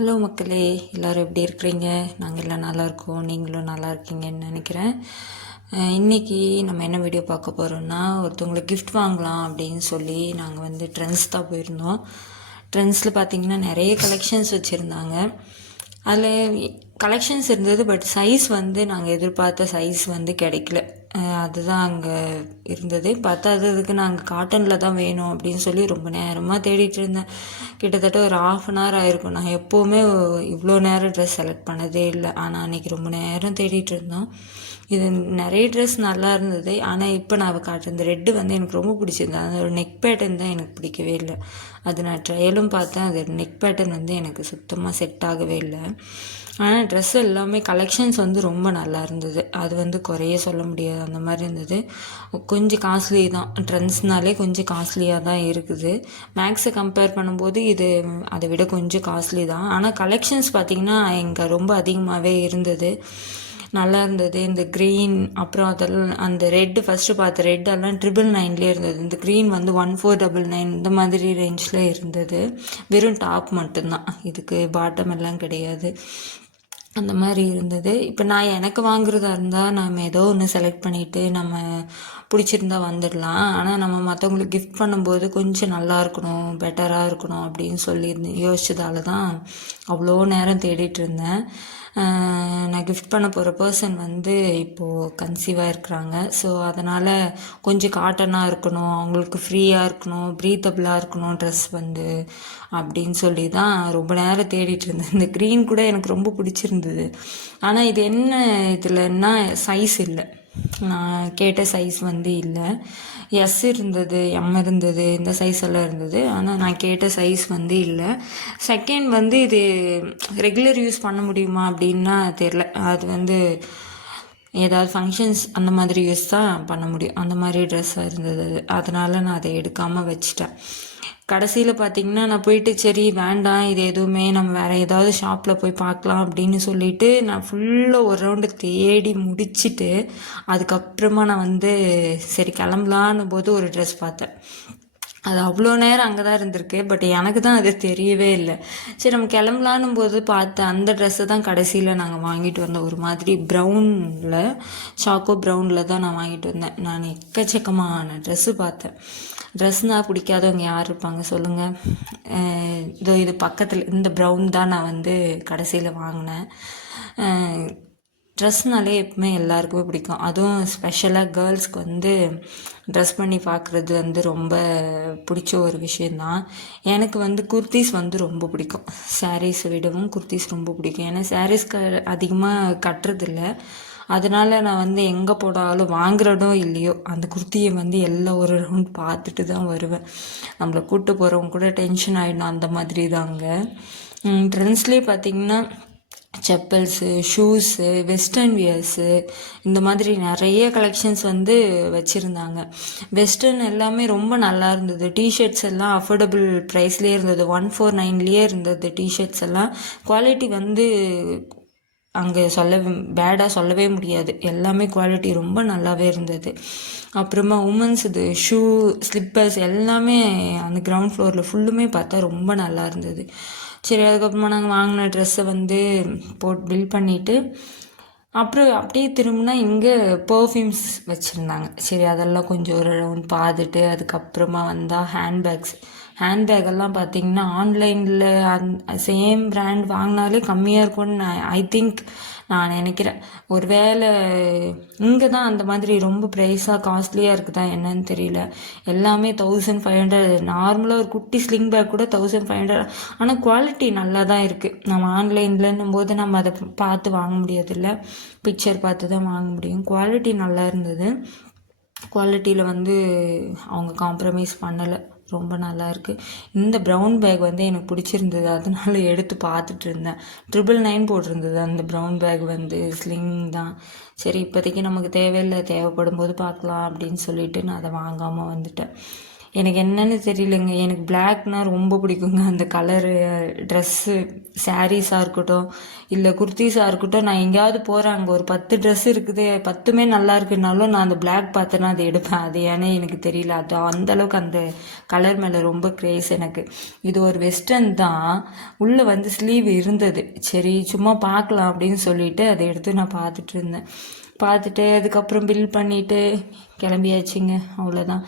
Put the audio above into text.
Hello மக்களே, எல்லோரும் எப்படி இருக்கிறீங்க? நாங்கள் எல்லாம் நல்லா இருக்கோம், நீங்களும் நல்லா இருக்கீங்கன்னு நினைக்கிறேன். இன்றைக்கி நம்ம என்ன வீடியோ பார்க்க போகிறோம்னா, ஒருத்தவங்களுக்கு கிஃப்ட் வாங்கலாம் அப்படின்னு சொல்லி நாங்கள் ட்ரெண்ட்ஸ் தான் போயிருந்தோம். ட்ரெண்ட்ஸில் பார்த்திங்கன்னா நிறைய கலெக்ஷன்ஸ் வச்சுருந்தாங்க. அதில் கலெக்ஷன்ஸ் இருந்தது, பட் சைஸ் நாங்கள் எதிர்பார்த்த சைஸ் கிடைக்கல. அதுதான் அங்கே இருந்தது. பத்தாததுக்கு நாங்கள் காட்டனில் தான் வேணும் அப்படின்னு சொல்லி ரொம்ப நேரமாக தேடிட்டு இருந்தேன். கிட்டத்தட்ட ஒரு 1/2 ஆகிருக்கும். நான் எப்போவுமே இவ்வளோ நேரம் ட்ரெஸ் செலக்ட் பண்ணதே இல்லை, ஆனால் அன்றைக்கி ரொம்ப நேரம் தேடிட்டு இருந்தோம். இது நிறைய ட்ரெஸ் நல்லா இருந்தது. ஆனால் இப்போ நான் காட்டுற இந்த ரெட்டு எனக்கு ரொம்ப பிடிச்சிருந்தது. அந்த ஒரு நெக் பேட்டர்ன் தான் எனக்கு பிடிக்கவே இல்லை. அது நான் ட்ரையலும் பார்த்தேன், அது நெக் பேட்டர்ன் எனக்கு சுத்தமாக செட் ஆகவே இல்லை. ஆனால் ட்ரெஸ் எல்லாமே கலெக்ஷன்ஸ் ரொம்ப நல்லா இருந்தது. அது குறைய சொல்ல முடியாது, அந்த மாதிரி இருந்தது. கொஞ்சம் காஸ்ட்லி தான், ட்ரெண்ட்ஸ்னாலே கொஞ்சம் காஸ்ட்லியாக தான் இருக்குது. மேக்ஸை கம்பேர் பண்ணும்போது இது அதை விட கொஞ்சம் காஸ்ட்லி தான். ஆனால் கலெக்ஷன்ஸ் பார்த்திங்கன்னா இங்கே ரொம்ப அதிகமாகவே இருந்தது, நல்லா இருந்தது. இந்த க்ரீன், அப்புறம் அதெல்லாம் அந்த ரெட்டு, ஃபஸ்ட்டு பார்த்த ரெட்டெல்லாம் 999 இருந்தது. இந்த க்ரீன் 1499 இந்த மாதிரி ரேஞ்சில் இருந்தது. வெறும் டாப் மட்டும்தான், இதுக்கு பாட்டம் எல்லாம் கிடையாது. அந்த மாதிரி இருந்தது. இப்போ நான் எனக்கு வாங்குறதா இருந்தால் நம்ம ஏதோ ஒன்று செலக்ட் பண்ணிவிட்டு நம்ம பிடிச்சிருந்தா வந்துடலாம். ஆனால் நம்ம மற்றவங்களுக்கு கிஃப்ட் பண்ணும்போது கொஞ்சம் நல்லா இருக்கணும், பெட்டராக இருக்கணும் அப்படின்னு சொல்லி யோசிச்சதால தான் அவ்வளோ நேரம் தேடிட்டு இருந்தேன். நான் கிஃப்ட் பண்ண போகிற பர்சன் இப்போது கன்சீவாக இருக்கிறாங்க. ஸோ அதனால் கொஞ்சம் காட்டனாக இருக்கணும், அவங்களுக்கு ஃப்ரீயாக இருக்கணும், ப்ரீத்தபிளாக இருக்கணும் ட்ரெஸ் அப்படின்னு சொல்லி தான் ரொம்ப நேரம் தேடிட்டு இருந்தேன். இந்த க்ரீன் கூட எனக்கு ரொம்ப பிடிச்சிருந்தது. ஆனால் இது என்ன இதுலன்னா சைஸ் இல்லை, நான் கேட்ட சைஸ் இல்லை. எஸ் இருந்தது, எம் இருந்தது, இந்த சைஸ் எல்லாம் இருந்தது. ஆனால் நான் கேட்ட சைஸ் இல்லை. செகண்ட் இது ரெகுலர் யூஸ் பண்ண முடியுமா அப்படின்னா தெரில. அது ஏதாவது ஃபங்க்ஷன்ஸ் அந்த மாதிரி யூஸ் தான் பண்ண முடியும், அந்த மாதிரி ட்ரெஸ்ஸாக இருந்தது. அதனால் நான் அதை எடுக்காமல் வச்சிட்டேன். கடைசியில் பார்த்திங்கன்னா நான் போயிட்டு சரி வேண்டாம் இது எதுவுமே, நம்ம வேறு ஏதாவது ஷாப்பில் போய் பார்க்கலாம் அப்படின்னு சொல்லிவிட்டு நான் ஃபுல்லாக ஒரு ரவுண்டு தேடி முடிச்சுட்டு அதுக்கப்புறமா நான் சரி கிளம்பலான்னு போது ஒரு ட்ரெஸ் பார்த்தேன். அது அவ்வளோ நேரம் அங்கே தான் இருந்திருக்கு, பட் எனக்கு தான் அது தெரியவே இல்லை. சரி நம்ம கிளம்பலான்னும் போது பார்த்தேன், அந்த ட்ரெஸ்ஸை தான் கடைசியில் நாங்கள் வாங்கிட்டு வந்தோம். ஒரு மாதிரி ப்ரௌனில், சாக்கோ ப்ரௌனில் தான் நான் வாங்கிட்டு வந்தேன். நான் எக்கச்சக்கமான ட்ரெஸ்ஸு பார்த்தேன். ட்ரெஸ்னால் பிடிக்காதவங்க யார் இருப்பாங்க சொல்லுங்கள்? இது பக்கத்தில் இந்த ப்ரௌன் தான் நான் கடைசியில் வாங்கினேன். ட்ரெஸ்னாலே எப்பவுமே எல்லாருக்குமே பிடிக்கும். அதுவும் ஸ்பெஷலாக கேர்ள்ஸ்க்கு ட்ரெஸ் பண்ணி பார்க்குறது ரொம்ப பிடிச்ச ஒரு விஷயந்தான். எனக்கு குர்த்திஸ் ரொம்ப பிடிக்கும். சாரீஸை விடவும் குர்த்திஸ் ரொம்ப பிடிக்கும். ஏன்னா சாரீஸ் அதிகமாக கட்டுறதில்ல, அதனால் நான் எங்கே போனாலும் வாங்குறதோ இல்லையோ அந்த குர்த்தியை எல்லாம் ஒரு ரவுண்ட் பார்த்துட்டு தான் வருவேன். நம்மளை கூப்பிட்டு போகிறவங்க கூட டென்ஷன் ஆகிடும், அந்த மாதிரி தாங்க. ட்ரெண்ட்ஸ்லேயே பார்த்திங்கன்னா செப்பல்ஸு, ஷூஸு, வெஸ்டர்ன் வியர்ஸு, இந்த மாதிரி நிறைய கலெக்ஷன்ஸ் வச்சுருந்தாங்க. வெஸ்டர்ன் எல்லாமே ரொம்ப நல்லா இருந்தது. டிஷர்ட்ஸ் எல்லாம் அஃபோர்டபுள் ப்ரைஸ்லேயே இருந்தது, 149 இருந்தது. டிஷர்ட்ஸ் எல்லாம் குவாலிட்டி அங்கே பேடாக சொல்லவே முடியாது. எல்லாமே குவாலிட்டி ரொம்ப நல்லாவே இருந்தது. அப்புறமா உமன்ஸ் இது ஷூ, ஸ்லிப்பர்ஸ் எல்லாமே அந்த கிரவுண்ட் ஃப்ளோரில் ஃபுல்லுமே பார்த்தா ரொம்ப நல்லா இருந்தது. சரி அதுக்கப்புறமா நாங்கள் வாங்கின ட்ரெஸ்ஸை போட்டு பில் பண்ணிவிட்டு அப்புறம் அப்படியே திரும்பினா இங்கே பர்ஃப்யூம்ஸ் வச்சுருந்தாங்க. சரி அதெல்லாம் கொஞ்சம் ஒரு ரவுண்ட் பார்த்துட்டு அதுக்கப்புறமா வந்தால் ஹேண்ட்பேக்கெல்லாம் பார்த்திங்கன்னா ஆன்லைனில் சேம் பிராண்ட் வாங்கினாலே கம்மியாக இருக்கும்னு ஐ திங்க் நான் நினைக்கிறேன். ஒரு வேளை இங்கே தான் அந்த மாதிரி ரொம்ப ப்ரைஸாக காஸ்ட்லியாக இருக்குதா என்னன்னு தெரியல. எல்லாமே 1500. நார்மலாக ஒரு குட்டி ஸ்லிங் பேக் கூட 1500. ஆனால் குவாலிட்டி நல்லா தான் இருக்குது. நம்ம ஆன்லைன்லன்னும் போது நம்ம அதை பார்த்து வாங்க முடியாதுல்ல, பிக்சர் பார்த்து தான் வாங்க முடியும். குவாலிட்டி நல்லா இருந்தது. குவாலிட்டியில் அவங்க காம்ப்ரமைஸ் பண்ணலை, ரொம்ப நல்லா இருக்குது. இந்த ப்ரௌன் பேக் எனக்கு பிடிச்சிருந்தது, அதனால எடுத்து பார்த்துட்டு இருந்தேன். 999 போட்டிருந்தது அந்த ப்ரௌன் பேக். ஸ்லிங் தான். சரி இப்போதைக்கு நமக்கு தேவையில்லை, தேவைப்படும் போது பார்க்கலாம் அப்படின்னு சொல்லிட்டு நான் அதை வாங்காமல் வந்துட்டேன். எனக்கு என்னன்னு தெரியலங்க, எனக்கு பிளாக்னா ரொம்ப பிடிக்குங்க. அந்த கலரு ட்ரெஸ்ஸு சாரீஸாக இருக்கட்டும் இல்லை குர்த்திஸாக இருக்கட்டும், நான் எங்கேயாவது போகிறேன், அங்கே ஒரு 10 ட்ரெஸ் இருக்குது, 10மே நல்லா இருக்குனாலும் நான் அந்த பிளாக் பார்த்தேன்னா அதை எடுப்பேன். அது ஏன்னே எனக்கு தெரியல, அது அந்தளவுக்கு அந்த கலர் மேலே ரொம்ப க்ரேஸ் எனக்கு. இது ஒரு வெஸ்டர்ன் தான், உள்ளே வந்து ஸ்லீவ் இருந்தது. சரி சும்மா பார்க்கலாம் அப்படின்னு சொல்லிட்டு அதை எடுத்து நான் பார்த்துட்டு இருந்தேன். பார்த்துட்டு அதுக்கப்புறம் பில் பண்ணிவிட்டு கிளம்பியாச்சுங்க. அவ்வளோதான்.